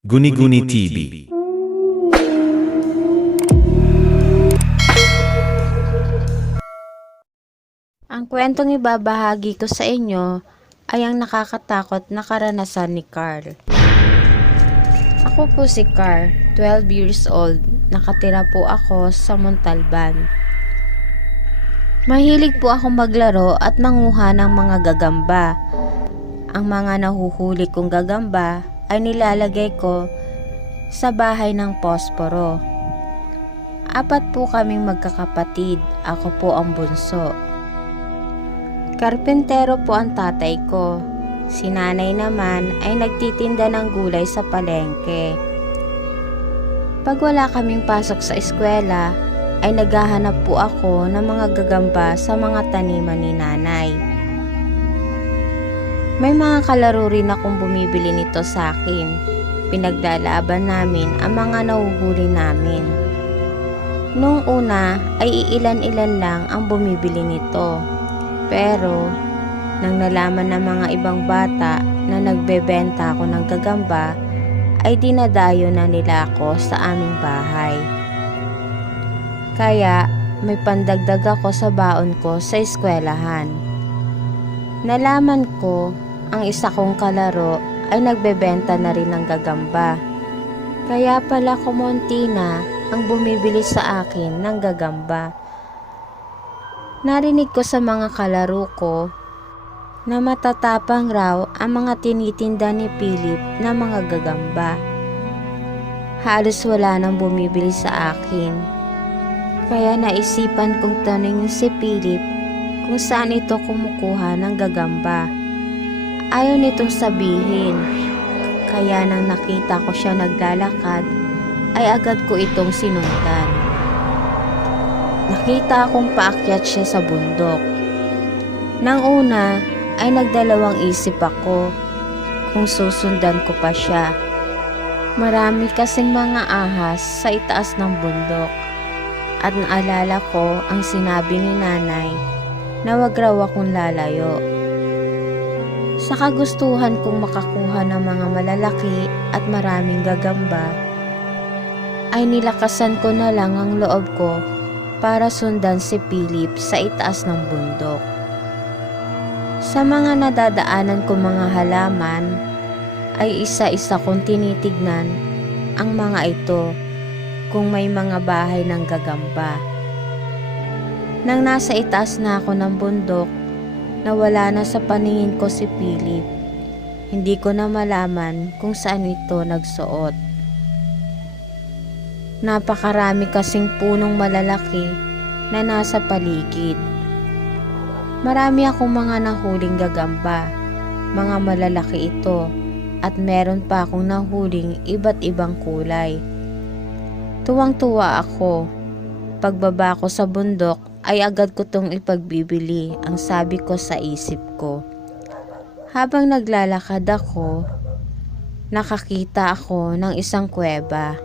Guni-Guni TV. Ang kwentong ibabahagi ko sa inyo ay ang nakakatakot na karanasan ni Carl. Ako po si Carl, 12 years old. Nakatira po ako sa Montalban. Mahilig po akong maglaro at manguha ng mga gagamba. Ang mga nahuhuli kong gagamba ay nilalagay ko sa bahay ng posporo. Apat po kaming magkakapatid. Ako po ang bunso. Karpentero po ang tatay ko. Si nanay naman ay nagtitinda ng gulay sa palengke. Pag wala kaming pasok sa eskwela, ay naghahanap po ako ng mga gagamba sa mga taniman ni nanay. May mga kalaro rin akong bumibili nito sa akin. Pinagdalaban namin ang mga nahuhuli namin. Noong una ay iilan-ilan lang ang bumibili nito. Pero, nang nalaman ng mga ibang bata na nagbebenta ako ng gagamba, ay dinadayo na nila ako sa aming bahay. Kaya, may pandagdag ako sa baon ko sa eskwelahan. Nalaman ko, ang isa kong kalaro ay nagbebenta na rin ng gagamba. Kaya pala kumonti na ang bumibili sa akin ng gagamba. Narinig ko sa mga kalaro ko na matatapang raw ang mga tinitinda ni Philip na mga gagamba. Halos wala nang bumibili sa akin. Kaya naisipan kong tanongin si Philip kung saan ito kumukuha ng gagamba. Ayaw nitong sabihin. Kaya nang nakita ko siya naglalakad, ay agad ko itong sinundan. Nakita akong paakyat siya sa bundok. Nang una ay nagdalawang isip ako kung susundan ko pa siya. Marami kasing mga ahas sa itaas ng bundok at naalala ko ang sinabi ni nanay na wag raw akong lalayo. Sa kagustuhan kong makakuha ng mga malalaki at maraming gagamba, ay nilakasan ko na lang ang loob ko para sundan si Philip sa itaas ng bundok. Sa mga nadadaanan ko mga halaman, ay isa-isa kong tinitignan ang mga ito kung may mga bahay ng gagamba. Nang nasa itaas na ako ng bundok, nawala na sa paningin ko si Philip. Hindi ko na malaman kung saan ito nagsuot. Napakarami kasing punong malalaki na nasa paligid. Marami akong mga nahuling gagamba, mga malalaki ito, at meron pa akong nahuling iba't ibang kulay. Tuwang-tuwa ako. Pagbaba ko sa bundok ay agad ko tong ipagbibili ang sabi ko sa isip ko. Habang naglalakad ako, nakakita ako ng isang kuweba.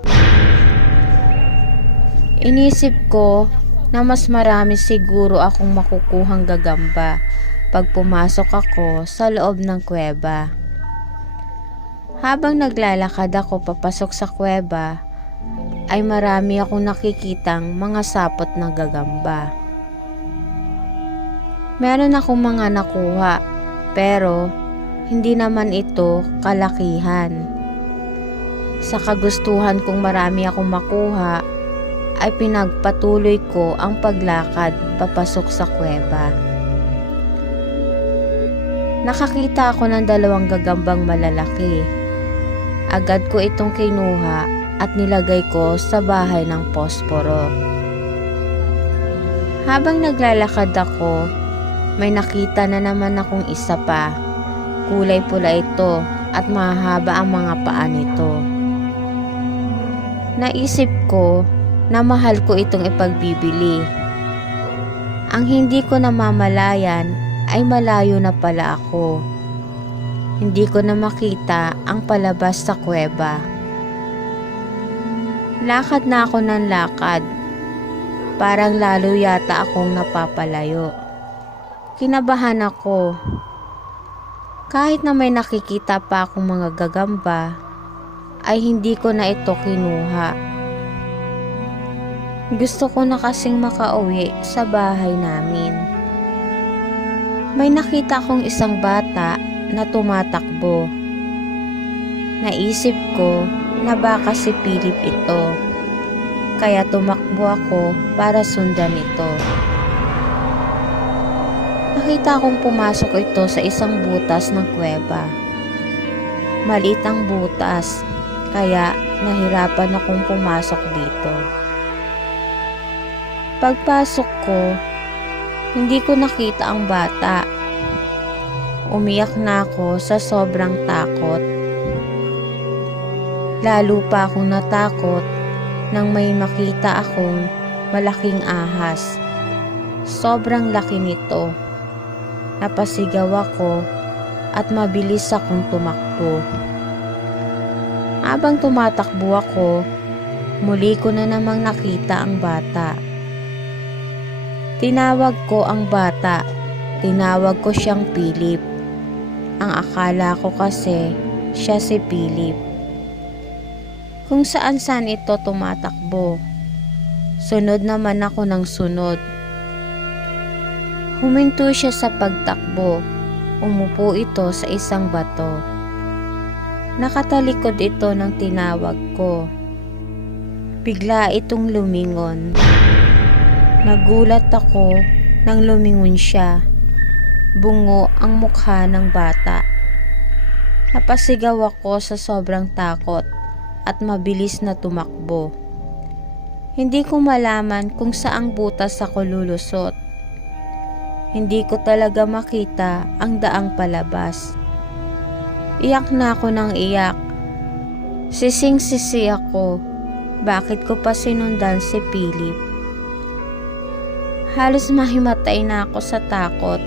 Inisip ko na mas marami siguro akong makukuhang gagamba pag pumasok ako sa loob ng kuweba. Habang naglalakad ako papasok sa kuweba, ay marami akong nakikitang mga sapot na gagamba. Meron akong mga nakuha, pero hindi naman ito kalakihan. Sa kagustuhan kong marami akong makuha, ay pinagpatuloy ko ang paglakad papasok sa kuweba. Nakakita ako ng dalawang gagambang malalaki. Agad ko itong kinuha at nilagay ko sa bahay ng posporo. Habang naglalakad ako, may nakita na naman akong isa pa. Kulay pula ito at mahaba ang mga paa nito. Naisip ko na mahal ko itong ipagbibili. Ang hindi ko namamalayan ay malayo na pala ako. Hindi ko na makita ang palabas sa kuweba. Lakad na ako ng lakad. Parang lalo yata akong napapalayo. Kinabahan ako. Kahit na may nakikita pa akong mga gagamba, ay hindi ko na ito kinuha. Gusto ko na kasing makauwi sa bahay namin. May nakita kong isang bata na tumatakbo. Naisip ko na baka si Philip ito. Kaya tumakbo ako para sundan ito. Nakita kong pumasok ito sa isang butas ng kuweba. Maliit ang butas, kaya nahirapan akong pumasok dito. Pagpasok ko, hindi ko nakita ang bata. Umiyak na ako sa sobrang takot. Lalo pa akong natakot nang may makita akong malaking ahas. Sobrang laki nito. Napasigaw ako at mabilis akong tumakbo. Habang tumatakbo ako, muli ko na namang nakita ang bata. Tinawag ko ang bata. Tinawag ko siyang Philip. Ang akala ko kasi siya si Philip. Kung saan saan ito tumatakbo. Sunod naman ako ng sunod. Huminto siya sa pagtakbo. Umupo ito sa isang bato. Nakatalikod ito ng tinawag ko. Bigla itong lumingon. Nagulat ako nang lumingon siya. Bungo ang mukha ng bata. Napasigaw ako sa sobrang takot at mabilis na tumakbo. Hindi ko malaman kung saang butas ako lulusot. Hindi ko talaga makita ang daang palabas. Iyak na ako ng iyak. Sising-sisi ako. Bakit ko pa sinundan si Philip? Halos mahimatay na ako sa takot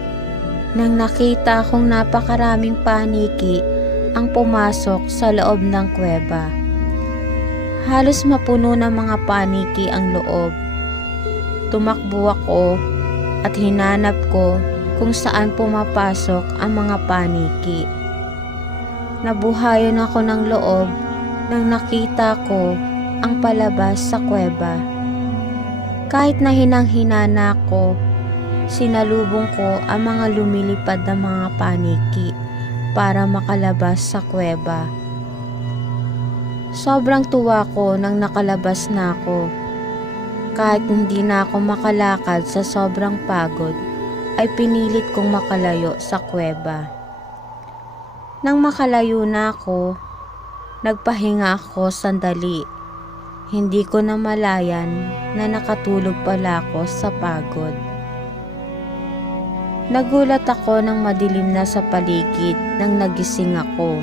nang nakita akong napakaraming paniki ang pumasok sa loob ng kuweba. Halos mapuno ng mga paniki ang loob. Tumakbo ako at hinanap ko kung saan pumapasok ang mga paniki. Nabuhayon ako ng loob nang nakita ko ang palabas sa kuweba. Kahit na hinang-hina na ako, sinalubong ko ang mga lumilipad na mga paniki para makalabas sa kuweba. Sobrang tuwa ko nang nakalabas na ako. Kahit hindi na ako makalakad sa sobrang pagod, ay pinilit kong makalayo sa kuweba. Nang makalayo na ako, nagpahinga ako sandali. Hindi ko na malayan na nakatulog pala ako sa pagod. Nagulat ako nang madilim na sa paligid nang nagising ako.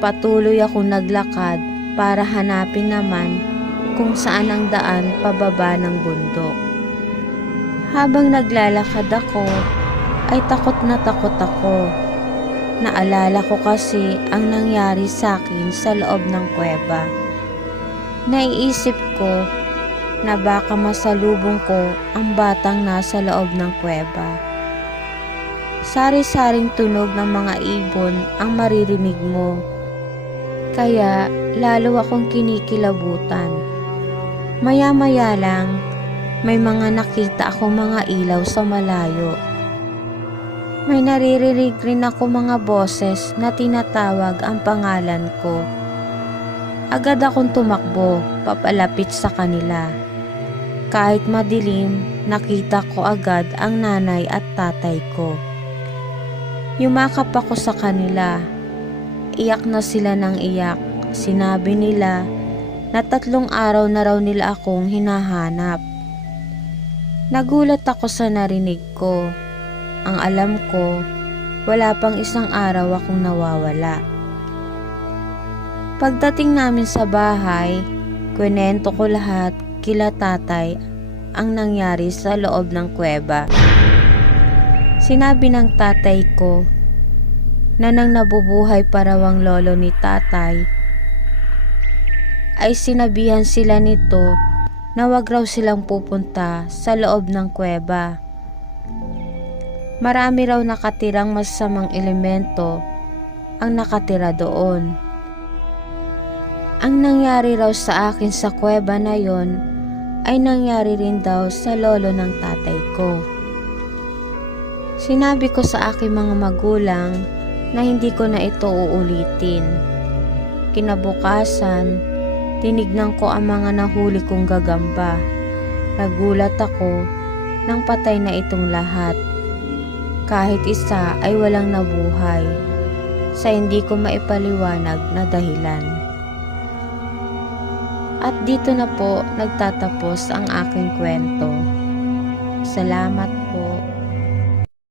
Patuloy ako naglakad para hanapin naman kung saan ang daan pababa ng bundok. Habang naglalakad ako, ay takot na takot ako. Naalala ko kasi ang nangyari sa akin sa loob ng kuweba. Naiisip ko na baka masalubong ko ang batang nasa loob ng kuweba. Sari-saring tunog ng mga ibon ang maririnig mo. Kaya lalo akong kinikilabutan. Maya-maya lang, may mga nakita ako mga ilaw sa malayo. May naririnig rin ako mga boses na tinatawag ang pangalan ko. Agad akong tumakbo, papalapit sa kanila. Kahit madilim, nakita ko agad ang nanay at tatay ko. Yumakap ako sa kanila. Iyak na sila ng iyak. Sinabi nila na tatlong araw na raw nila akong hinahanap. Nagulat ako sa narinig ko. Ang alam ko, wala pang isang araw akong nawawala. Pagdating namin sa bahay, kwento ko lahat kila tatay ang nangyari sa loob ng kuweba. Sinabi ng tatay ko na nang nabubuhay pa raw ang lolo ni tatay, ay sinabihan sila nito na wag raw silang pupunta sa loob ng kuweba. Marami raw nakatirang masasamang elemento ang nakatira doon. Ang nangyari raw sa akin sa kuweba na yon ay nangyari rin daw sa lolo ng tatay ko. Sinabi ko sa aking mga magulang na hindi ko na ito uulitin. Kinabukasan, tinignan ko ang mga nahuli kong gagamba. Nagulat ako nang patay na itong lahat. Kahit isa ay walang nabuhay sa hindi ko maipaliwanag na dahilan. At dito na po nagtatapos ang aking kwento. Salamat